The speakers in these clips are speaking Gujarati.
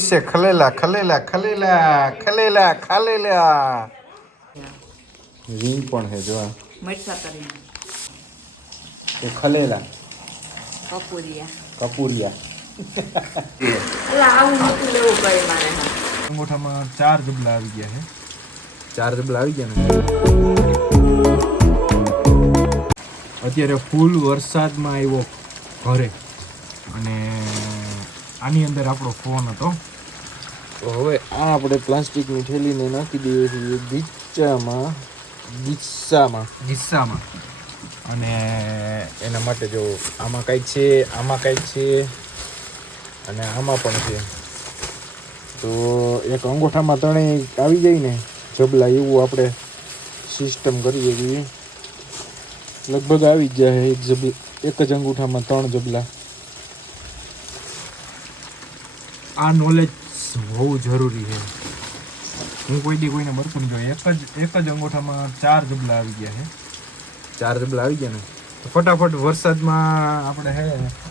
છે ખલેલા ખલેલા ખલેલા ખલેલા ખાલેલા. રીંગ પણ હે જો. મરચા કરીને એ ખલેલા. કપૂરિયા. કપૂરિયા. હા. અંગૂઠામાં ચાર જબલા આવી ગયા છે. ચાર જબલા આવી ગયા ને? અત્યારે ફૂલ વરસાદમાં આવ્યો ઘરે. અને આની અંદર આપણો ફોન હતો. તો હવે આ આપણે પ્લાસ્ટિકની થેલીને નાખી દઈએ છીએ ગીચામાં ગીસામાં ગીસામાં અને એના માટે જો આમાં કંઈક છે આમાં કંઈક છે અને આમાં પણ છે. તો એક અંગૂઠામાં ત્રણેય આવી જાય ને જબલા એવું આપણે સિસ્ટમ કરીએ છીએ લગભગ આવી જ જાય એક જબ એક જ અંગૂઠામાં ત્રણ જબલા. આ નોલેજ હોવું જરૂરી છે. હું કોઈ દી કોઈને બરકું નહીં એક જ એક જ અંગૂઠામાં ચાર જબલા આવી ગયા છે. ચાર જબલા આવી ગયા ને? તો ફટાફટ વરસાદમાં આપણે હે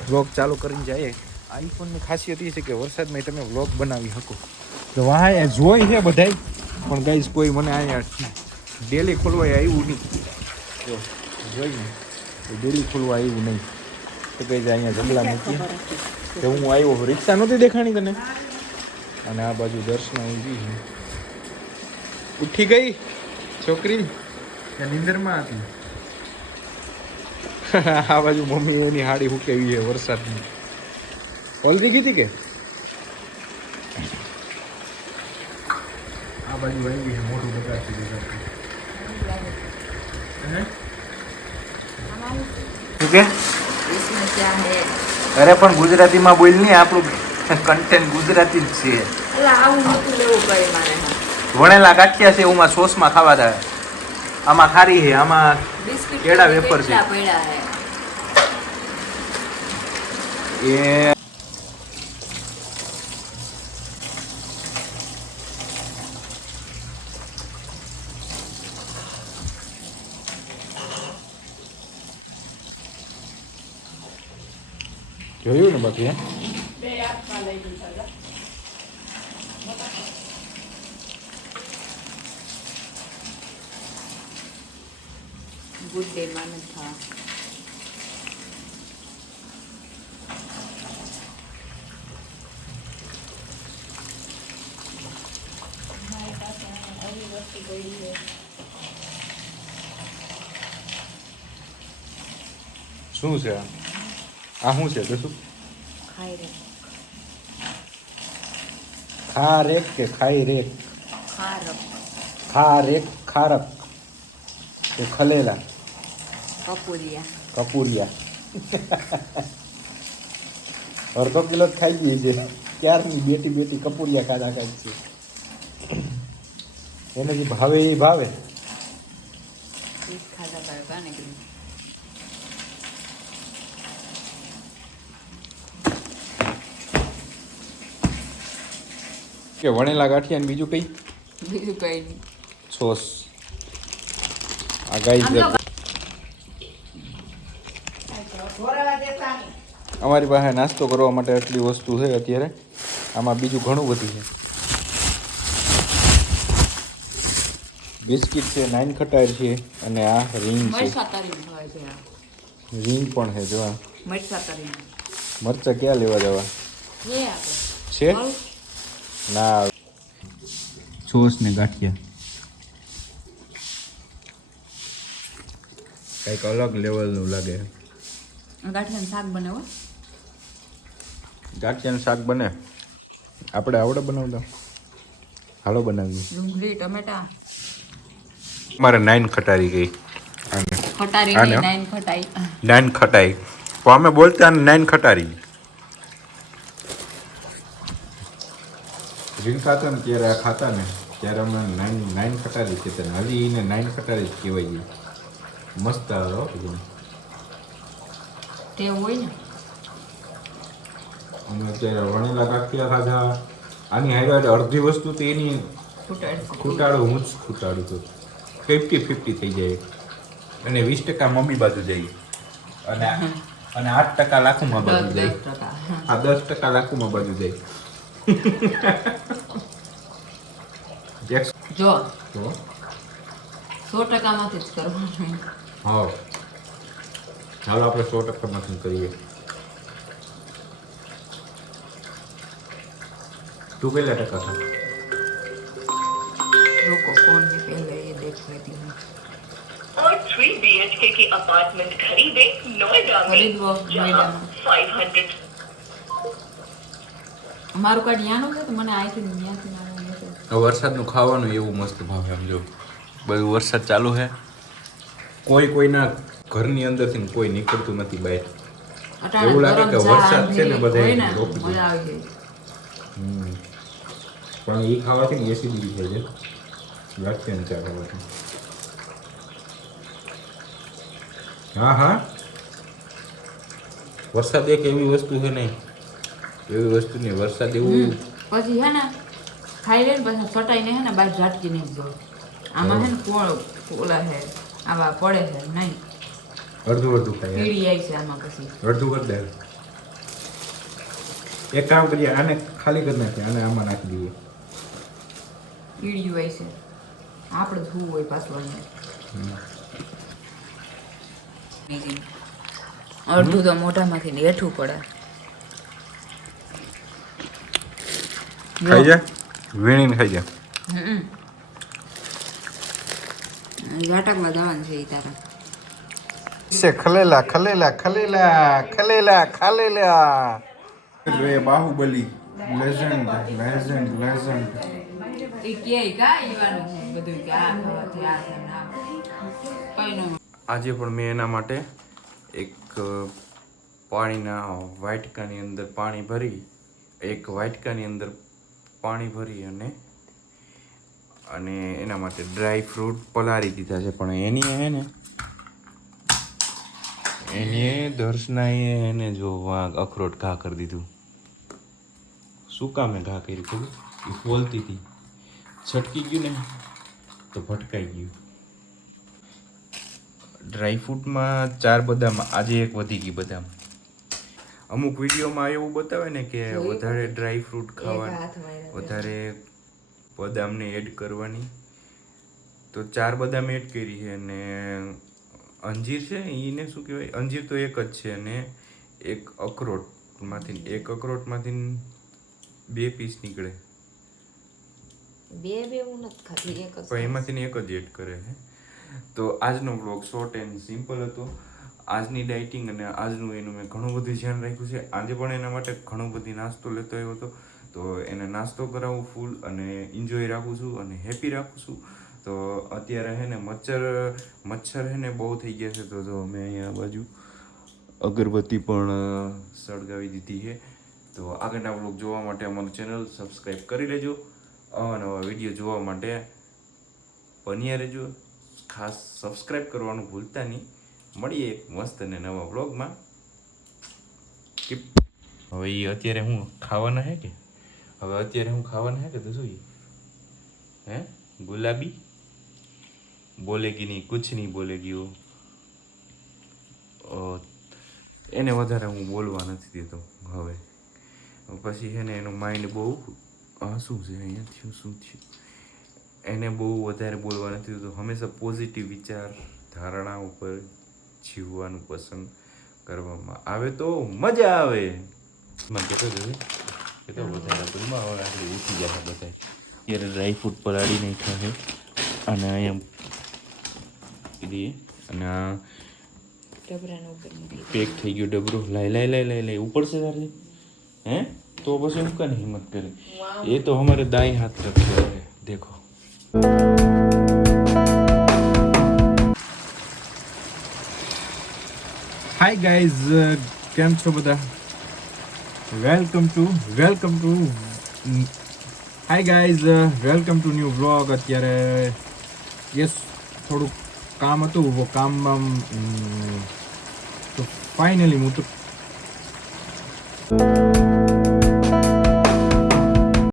વ્લોગ ચાલુ કરીને જઈએ. આઈફોનની ખાસિયત એ છે કે વરસાદમાં તમે વ્લોગ બનાવી શકો. તો વાહ એ જોઈ છે બધાય. પણ ગાઈસ કોઈ મને અહીંયા ડેલી ખોલવાય આવ્યું નહીં. જો જોઈને ડેલી ખોલવા આવ્યું નહીં. તો કઈ અહીંયા જબલા મૂકીએ. તો હું આવ્યો રિક્ષા નહોતી દેખાણી તને? અને આ બાજુ દર્શન ઊંઘી છે. ઉઠી ગઈ છોકરી? કે નીંદરમાં હતી. આ બાજુ મમ્મી એની હાડી હુકેવી છે વરસાદની. ઓલરી ગઈ હતી કે? આ બાજુ આવી છે મોટું બગાડતી બગાડતી. કે? અરે પણ ગુજરાતીમાં બોલ નહીં આપણું કન્ટેન્ટ ગુજરાતી જ છે. એટલે આવું નતું લેવું કઈ મારે હા. વણેલા ગાંઠિયા છે એમાં સોસમાં ખાવા દે આમાં ખારી છે આમાં કેળા વેપર છે. એ જોયું ને બાકી હે ગુડ ડે માનસ હા શું છે આ આ શું છે કશું ખાઈ રે ખા રેક કે ખાઈ રેક ખારક ખા રેક ખારક કે ખલેલા? કપૂરિયા. કપૂરિયા. અડધો કિલો ખાઈ ગઈ છે. ક્યારની બેટી બેટી કપૂરિયા ખાધા ખાય છે? એને જે ભાવે એ ભાવે. ખાધા કરે કે વણેલા ગાંઠિયા ને બીજું કઈ? બીજું કઈ નહીં. સોસ. આ ગાઈ અમારી પાસે નાસ્તો કરવા માટે આટલી વસ્તુ છે અત્યારે. આમાં બીજું ઘણું બધું છે. બિસ્કિટ છે નાઇન ખટાર છે અને આ રીંગ છે. મરચા તરીને હોય છે આ. રીંગ પણ છે જો મરચા ક્યાં લેવા જવા? છે? ના. સોસ ને ગાંઠિયા. કંઈક અલગ લેવલનું લાગે. ગાંઠિયાનું શાક બનાવો ગાંઠિયાનું શાક બને. આપણે આવડે બનાવતા. હાલો બનાવીએ. ડુંગળી ટમેટા. મારે નાઇન ખટારી ગઈ. ખટારી નાઈન ખટાઈ. નાઇન ખટાઈ. તો અમે બોલતા નાઈન નાઇન ખટારી. રીંગ ખાતા ને ત્યારે આ ખાતા ને ત્યારે અમે નાઇન નાઇન કટારી કહેતા ને. હજી એને નાઇન કટારી જ કહેવાય છે મસ્ત આવે હો બધું. તે હોય ને. અમે અત્યારે વણેલા કાકિયા ખાધા. આની હાઈવાડ અડધી વસ્તુ તો એની ખૂટાડ હું જ ખૂટાડું તો ફિફ્ટી ફિફ્ટી થઈ જાય. અને વીસ ટકા મમ્મી બાજુ જાય. અને અને આઠ ટકા લાખુમાં બાજુ જાય. આ દસ ટકા લાખુમાં બાજુ જાય. જો તો સો ટકામાંથી જ કરવાનું હા ચાલો આપણે સો ટકા મશીન કરીએ તું કેટલા ટકા થા લોકો ફોન ની પહેલા એ દેખવાતી હું और थ्री बी एच के की अपार्टमेंट खरीदे नोएडा में खरीदो जहाँ नोएडा फाइव हंड्रेड મારું કાર્ડ યાનું છે તો મને આઈથી મારું મેસેજ વરસાદનું ખાવાનું એવું મસ્ત ભાવે આમ જો. બધું વરસાદ ચાલુ છે. કોઈ કોઈના ઘરની અંદરથી કોઈ નીકળતું નથી બહાર. એવું લાગે કે વરસાદ છે ને ને, રોકી. પણ એ ખાવાથી એસિડિટી થઈ જાય લાગશે ને ચા ખાવાથી. હા હા. વરસાદ એક એવી વસ્તુ છે નહીં એવી વસ્તુ નહીં વરસાદ એવું પછી હે ને ખાઈ લે ને પછી સટાઈને હે ને બાર ઝાટકી નહીં જો આમાં હે ને કોળ ઓલા હે આવા પડે છે નહીં. અડધું અડધું ખાય કીડી આવી છે આમાં પછી. અડધું કરી દે. એક કામ કરીએ આને ખાલી કરી નાખીએ આને આમાં નાખી દઈએ. કીડીયું આવી છે. આપણે ધોવું હોય પાછું અડધું તો મોઢામાંથી ને હેઠું પડે. ખાઈ જા. વીણીને ખાઈ જા હમ. જવાનું છે ઈ છે ખલેલા ખલેલા ખલેલા ખલેલા ખાલેલા. જોઈએ બાહુબલી લેજન્ડ લેજન્ડ લેજન્ડ એ કે કા ઈવાનું બધું કે આ ખાવાથી આ થાય ને આ કઈ ન આજે પણ મેં એના માટે એક પાણીના વાટકાની અંદર પાણી ભરી એક વાટકાની અંદર પાણી ભરી અને અને એના માટે ડ્રાય ફ્રૂટ પલાળી દીધા છે. પણ એની હે ને એને દર્શનાએ એને જો અખરોટ ઘા કરી દીધું. શું કામે ઘા કરી ખબર? એ ફોલતી હતી. છટકી ગયું ને તો ભટકાઈ ગયું. ડ્રાય ફ્રૂટમાં ચાર બદામ, આજે એક વધી ગઈ બદામ. અમુક વિડીયોમાં એવું બતાવે ને કે વધારે ડ્રાય ફ્રૂટ ખાવા વધારે બદામને એડ કરવાની. તો ચાર બદામ એડ કરી છે અને અંજીર છે એને શું કહેવાય? અંજીર તો એક જ છે અને એક અખરોટમાંથી એક અખરોટમાંથી બે પીસ નીકળે. બે બે હું નથી એક પણ એમાંથી એક જ એડ કરે છે. તો આજનો બ્લોગ શોર્ટ એન્ડ સિમ્પલ હતો. આજની ડાયટિંગ અને આજનું એનું મેં ઘણું બધું ધ્યાન રાખ્યું છે. આજે પણ એના માટે ઘણો બધી નાસ્તો લેતો આવ્યો હતો. તો એને નાસ્તો કરાવું ફૂલ અને એન્જોય રાખું છું અને હેપી રાખું છું. તો અત્યારે હે ને મચ્છર મચ્છર હે ને બહુ થઈ ગયા છે. તો જો મેં અહીંયા બાજુ અગરબત્તી પણ સળગાવી દીધી છે. તો આગળના બ્લોગ જોવા માટે અમારું ચેનલ સબસ્ક્રાઈબ કરી લેજો. અવાનવા વીડિયો જોવા માટે બન્યા રહેજો. ખાસ સબસ્ક્રાઈબ કરવાનું ભૂલતા નહીં. મળીએ એક મસ્ત અને નવા બ્લોગમાં હવે એ અત્યારે હું ખાવાના હે કે? હવે અત્યારે હું ખાવાના હે કે તો શું હે? ગુલાબી? બોલેગી નહીં, કુછ નહીં બોલેગી ઓ એને વધારે હું બોલવા નથી દેતો હવે. પછી છે ને એનું માઇન્ડ બહુ શું છે અહીંયા થયું, શું થયું? એને બહુ વધારે બોલવા નથી દેતો. હંમેશા પોઝિટિવ વિચાર, ધારણા ઉપર જીવવાનું પસંદ કરવામાં આવે તો મજા આવે. માં કહેતો જોઈએ કહેતો બધા રબડીમાં હવે આટલી ઉઠી જાય બધા ત્યારે ડ્રાયફ્રૂટ પલાળી નહીં થાય અને એમ કીધી અને પેક થઈ ગયો ડબરો. લાઈ લાઈ લાઈ લાઈ લાઈ ઉપડશે તારે? હે? તો પછી હું કાને હિંમત કરે. એ તો અમારે દાઈ હાથ રખ્યો છે. દેખો. હાય ગાઈઝ કેમ છો બધા welcome to welcome to hi guys welcome to new vlog અત્યારે યસ થોડુંક કામ હતું વો કામમાં તો ફાઇનલી હું તો